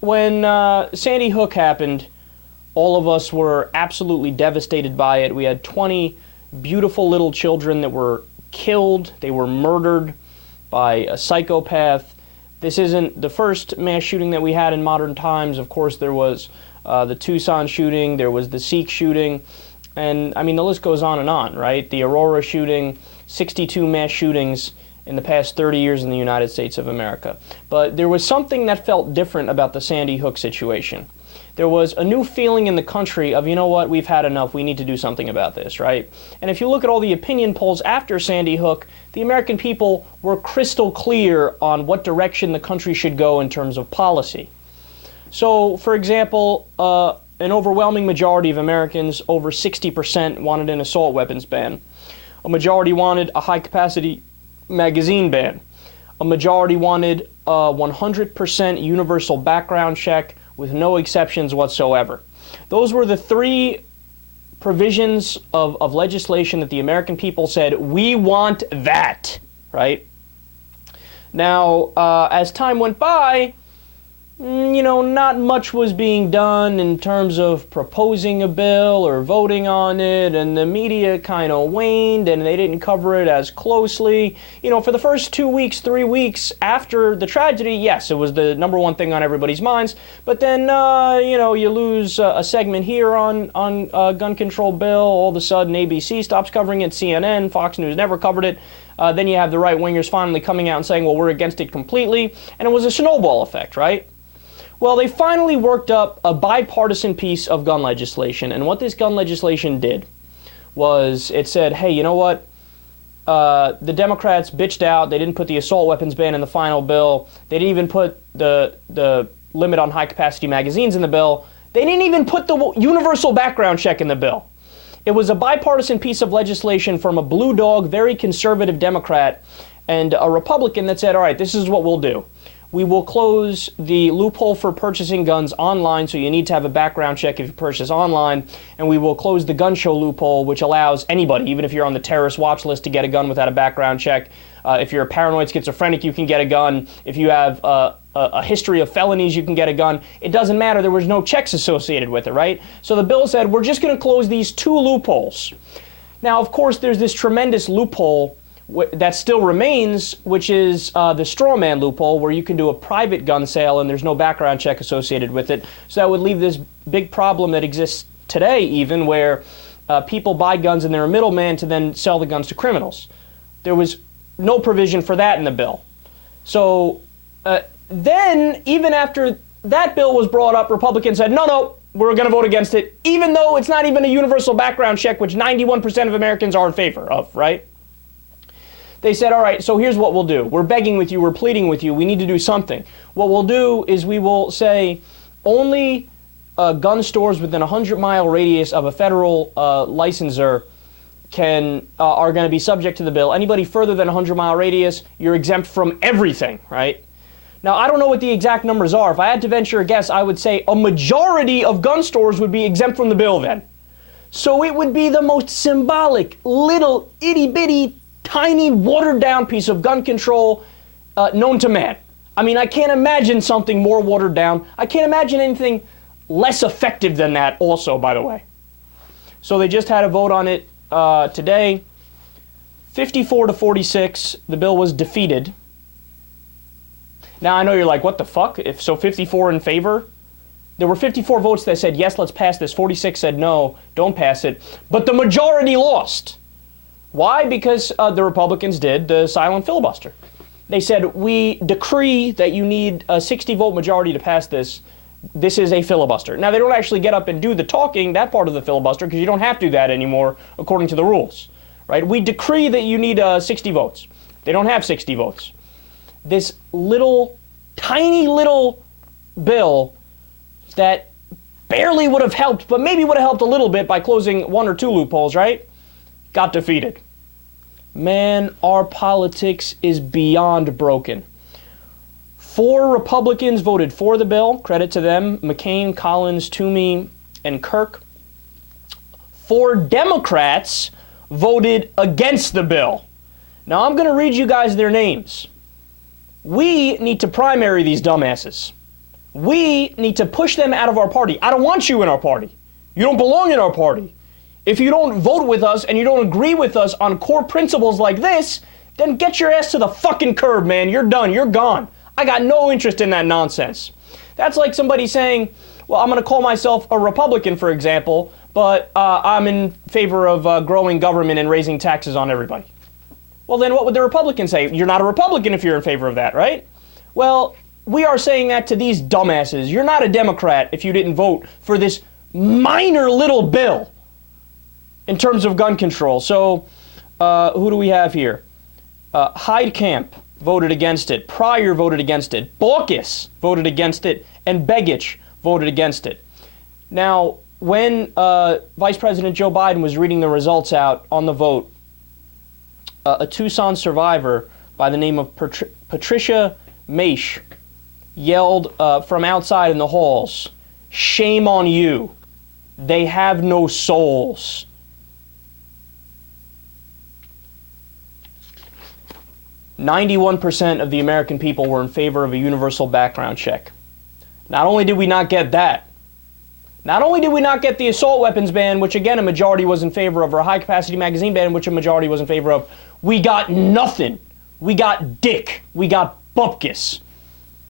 When Sandy Hook happened, all of us were absolutely devastated by it. We had 20 beautiful little children that were killed. They were murdered by a psychopath. This isn't the first mass shooting that we had in modern times. Of course, there was the Tucson shooting, there was the Sikh shooting, and I mean, the list goes on, right? The Aurora shooting, 62 mass shootings in the past 30 years in the United States of America. But there was something that felt different about the Sandy Hook situation. There was a new feeling in the country of, you know what, we've had enough, we need to do something about this, right? And if you look at all the opinion polls after Sandy Hook, the American people were crystal clear on what direction the country should go in terms of policy. So, for example, an overwhelming majority of Americans, over 60%, wanted an assault weapons ban. A majority wanted a high-capacity magazine ban. A majority wanted a 100% universal background check with no exceptions whatsoever. Those were the three provisions of legislation that the American people said, we want that, right? Now, as time went by, you know, not much was being done in terms of proposing a bill or voting on it, and the media kind of waned and they didn't cover it as closely. You know, for the first 2 weeks, 3 weeks after the tragedy, yes, it was the number one thing on everybody's minds, but then, you know, you lose a segment here on gun control bill, all of a sudden ABC stops covering it, CNN, Fox News never covered it. Then you have the right-wingers finally coming out and saying, well, we're against it completely, and it was a snowball effect, right? Well, they finally worked up a bipartisan piece of gun legislation, and what this gun legislation did was it said, hey, you know what? The Democrats bitched out. They didn't put the assault weapons ban in the final bill. They didn't even put the limit on high-capacity magazines in the bill. They didn't even put the universal background check in the bill. It was a bipartisan piece of legislation from a blue dog, very conservative Democrat, and a Republican that said, all right, this is what we'll do. We will close the loophole for purchasing guns online, so you need to have a background check if you purchase online, and we will close the gun show loophole, which allows anybody, even if you're on the terrorist watch list, to get a gun without a background check. If you're a paranoid schizophrenic, you can get a gun. If you have a history of felonies, you can get a gun. It doesn't matter. There was no checks associated with it, right? So the bill said, we're just going to close these two loopholes. Now, of course, there's this tremendous loophole that still remains, which is the straw man loophole, where you can do a private gun sale and there's no background check associated with it. So that would leave this big problem that exists today, even, where people buy guns and they're a middleman to then sell the guns to criminals. There was no provision for that in the bill. So then, even after that bill was brought up, Republicans said, no, we're going to vote against it, even though it's not even a universal background check, which 91% of Americans are in favor of, right? They said, all right, so here's what we'll do. We're begging with you, we're pleading with you, we need to do something. What we'll do is we will say only gun stores within a 100-mile radius of a federal licensor are going to be subject to the bill. Anybody further than a 100-mile radius, you're exempt from everything, right? Now, I don't know what the exact numbers are. If I had to venture a guess, I would say a majority of gun stores would be exempt from the bill then. So it would be the most symbolic, little, itty-bitty, tiny, watered-down piece of gun control known to man. I mean, I can't imagine something more watered down. I can't imagine anything less effective than that also, by the way. So they just had a vote on it today. 54-46, the bill was defeated. Now, I know you're like, what the fuck? If so, 54 in favor? There were 54 votes that said, yes, let's pass this. 46 said, no, don't pass it. But the majority lost. Why? Because the Republicans did the silent filibuster. They said, we decree that you need a 60-vote majority to pass this. This is a filibuster. Now, they don't actually get up and do the talking, that part of the filibuster, because you don't have to do that anymore according to the rules, right? We decree that you need 60 votes. They don't have 60 votes. This little, tiny little bill that barely would have helped, but maybe would have helped a little bit by closing one or two loopholes, right? Got defeated. Man, our politics is beyond broken. 4 Republicans voted for the bill, credit to them, McCain, Collins, Toomey, and Kirk. 4 Democrats voted against the bill. Now, I'm going to read you guys their names. We need to primary these dumbasses. We need to push them out of our party. I don't want you in our party. You don't belong in our party. If you don't vote with us and you don't agree with us on core principles like this, then get your ass to the fucking curb, man. You're done. You're gone. I got no interest in that nonsense. That's like somebody saying, well, I'm going to call myself a Republican, for example, but I'm in favor of growing government and raising taxes on everybody. Well, then what would the Republican say? You're not a Republican if you're in favor of that, right? Well, we are saying that to these dumbasses. You're not a Democrat if you didn't vote for this minor little bill in terms of gun control. So who do we have here? Heidkamp voted against it. Pryor voted against it. Baucus voted against it. And Begich voted against it. Now, when Vice President Joe Biden was reading the results out on the vote, a Tucson survivor by the name of Patricia Maisch yelled from outside in the halls, "Shame on you. They have no souls." "91% of the American people were in favor of a universal background check. Not only did we not get that, not only did we not get the assault weapons ban, which again a majority was in favor of, or a high-capacity magazine ban, which a majority was in favor of, we got nothing. We got dick. We got bupkis.